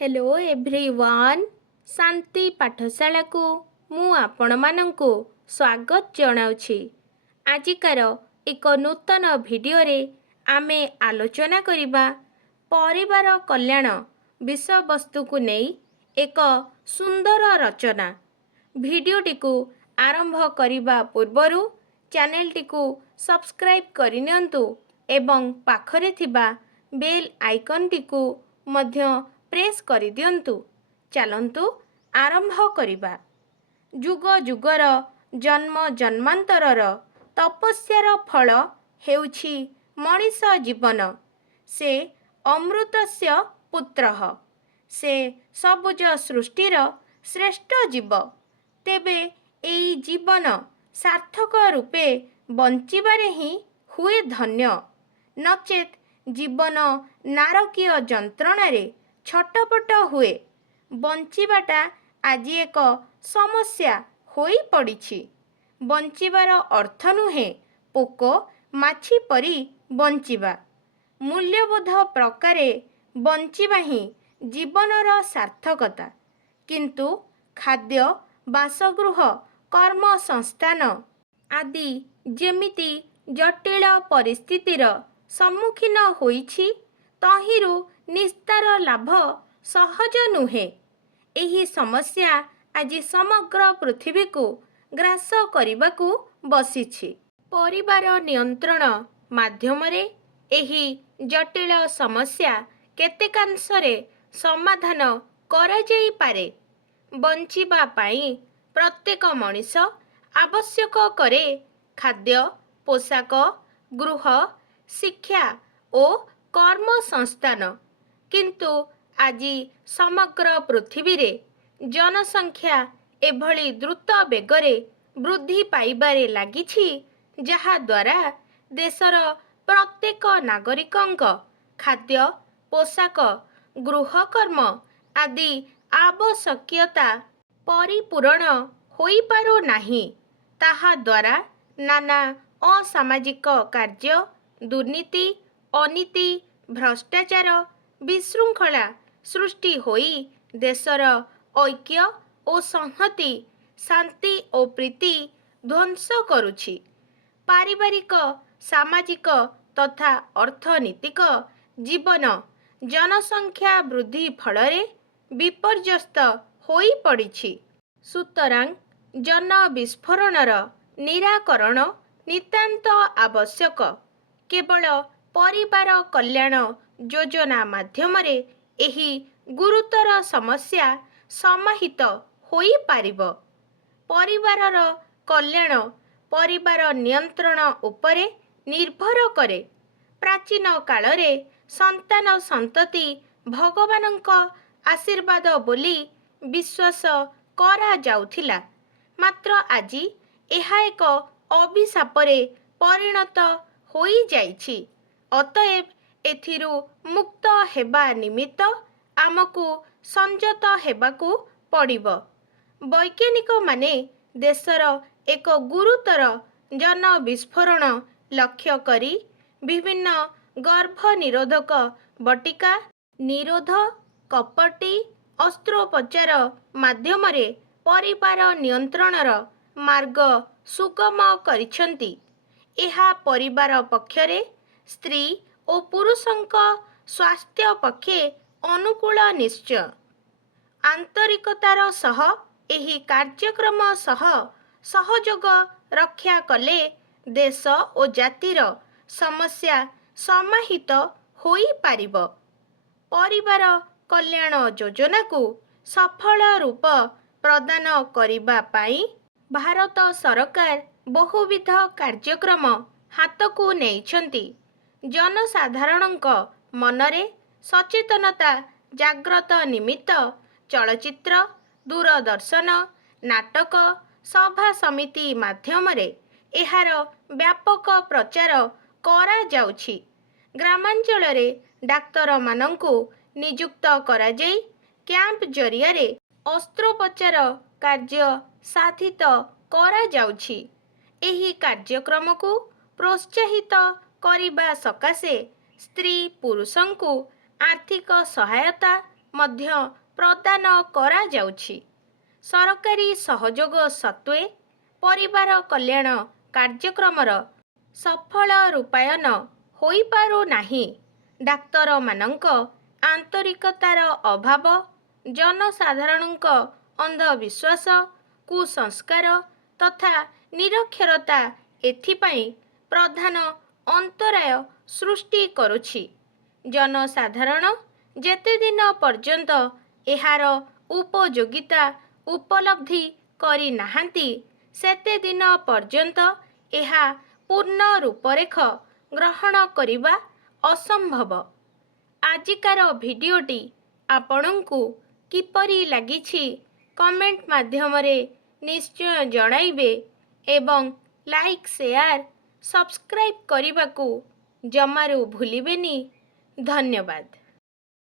Hello everyone शांति पाठशाला को मु आपण मानंकु स्वागत जनाउछि। आजिकार एक नूतन भिडियो रे आमे आलोचना करिबा परिवार कल्याण विषय वस्तु को नहीं एक सुंदर रचना। भिडियोटी को आरंभ करिबा पूर्वरु चैनल टी को सब्सक्राइब करिनियंतु एवं पाखरे थिबा बेल आइकन टी को मध्य प्रेस करि दियंतु। चलंतु आरंभ करिबा। जुग जुगर जन्म जन्मांतरर तपस्यार फल हेउछि मनीष जीवन। से अमृतस्य पुत्रः। से सबुज सृष्टिर श्रेष्ठ जीव। तेबे एई जीवन सार्थक रूपे बंचिबारे ही हुए धन्य। नचेत जीवन नारकीय जंत्रणारे छटपट हुए। बंचिबाटा आज एक समस्या होई पड़िछि। बंचिबार अर्थ नुहे पोको माछी परी बंचिबा। मूल्यबोध प्रकारे बंचिबा ही जीवनर सार्थकता। किंतु खाद्य बासगृह कर्म संस्थान आदि जेमिति जटिल परिस्थितिर सम्मुखीन होइछि तहिरु निस्तार लाभ सहज नुहे। एही समस्या आज समग्र पृथ्वी को ग्रास करिबाकू बसिछि। परिवार नियंत्रण माध्यमरे एही जटिल समस्या केतेकांशरे समाधान करा जाई पारे। बंचिबा पाई प्रत्येक मनीष आवश्यक करे खाद्य पोशाक गृह शिक्षा और कर्म संस्थान। किंतु आजी समग्र पृथ्वी रे जनसंख्या एभली द्रुत बेगरे वृद्धि पाइबारे लागिछि जहा द्वारा देशर प्रत्येक नागरिकंक खाद्य पोशाक गृहकर्म आदि आवश्यकता परिपूरण होई पारो नाही। ताहा द्वारा नाना असामाजिक कार्य दुर्नीति अनीति भ्रष्टाचार विशृंखला सृष्टि होई देशर ऐक्य और संहति शांति और प्रीति ध्वंस करुछि। पारिवारिक सामाजिक तथा अर्थनीतिक जीवन जनसंख्या वृद्धि फलरे विपर्यस्त होई पड़िछि। सुतरां जन विस्फोरणर निराकरण नितांत आवश्यक। केवल परिवार कल्याण योजना माध्यमरे एही गुरुतर समस्या समाहित होई पारिबो। परिवारर कल्याण परिवार नियंत्रण उपरे निर्भर करे। प्राचीन कालरे संतान संतति भगवानंक आशीर्वाद बोली विश्वास करा जाउथिला। मात्र आजी एहा एक अभिशापरे परिणत होई जाइछि। अतएव एथिरु मुक्त हेबा निमित्त आमको संयत हेबाकू पड़िबो। वैज्ञानिक माने देशर एक गुरुतर जन विस्फोरण लक्ष्य करी विभिन्न गर्भ निरोधक बटिका निरोध कपटी अस्त्रोपचार माध्यमरे परिवार नियंत्रणर मार्ग सुगम करिछंती। एहा परिवार पक्षरे स्त्री और पुरुषंक स्वास्थ्य पक्षे अनुकूल निश्चय। आंतरिकतार सह एही कार्यक्रम सह सहयोग रक्षा कले देश और जातिर समस्या समाहित होई पारिबो। परिवार कल्याण योजना को सफल रूप प्रदान करिबा पाई भारत सरकार बहुविध कार्यक्रम हाथ को नेइछंती। जनसाधारणंक मनरे सचेतनता जाग्रत निमित्त चलचित्र दूरदर्शन नाटक सभा समिति माध्यमरे एहार व्यापक प्रचार करा जाउछि। ग्रामांचलरे डाक्तर मानंकु नियुक्त करा जाई कैंप जरियारे अस्त्रोपचार कार्य साधित करा जाउछि। एही कार्यक्रम को प्रोत्साहित करिबा सकाशे स्त्री पुरुषंकु आर्थिक सहायता ମଧ୍ୟ ପ୍ରଦାନ କରାଯାଉଛି। ସରକାରୀ ସହଯୋଗ ସତ୍ତ୍ୱେ ପରିବାର କଲ୍ୟାଣ କାର୍ଯ୍ୟକ୍ରମର ସଫଳ ରୂପାୟନ ହୋଇପାରୁନାହିଁ। ଡାକ୍ତରମାନଙ୍କ ଆନ୍ତରିକତାର ଅଭାବ, ଜନସାଧାରଣଙ୍କ ଅନ୍ଧବିଶ୍ୱାସ, କୁସଂସ୍କାର ତଥା ନିରକ୍ଷରତା ଏଥିପାଇଁ ପ୍ରଧାନ ଅନ୍ତରାୟ ସୃଷ୍ଟି କରୁଛି। ଜନସାଧାରଣ ଯେତେଦିନ ପର୍ଯ୍ୟନ୍ତ ଏହାର ଉପଯୋଗିତା ଉପଲବ୍ଧି କରିନାହାନ୍ତି, ସେତେଦିନ ପର୍ଯ୍ୟନ୍ତ ଏହା ପୂର୍ଣ୍ଣ ରୂପରେଖ ଗ୍ରହଣ କରିବା ଅସମ୍ଭବ। ଆଜିକାର ଭିଡ଼ିଓଟି ଆପଣଙ୍କୁ କିପରି ଲାଗିଛି କମେଣ୍ଟ ମାଧ୍ୟମରେ ନିଶ୍ଚୟ ଜଣାଇବେ ଏବଂ ଲାଇକ୍, ସେୟାର, ସବସ୍କ୍ରାଇବ୍ କରିବାକୁ ଜମାରୁ ଭୁଲିବେନି। ଧନ୍ୟବାଦ।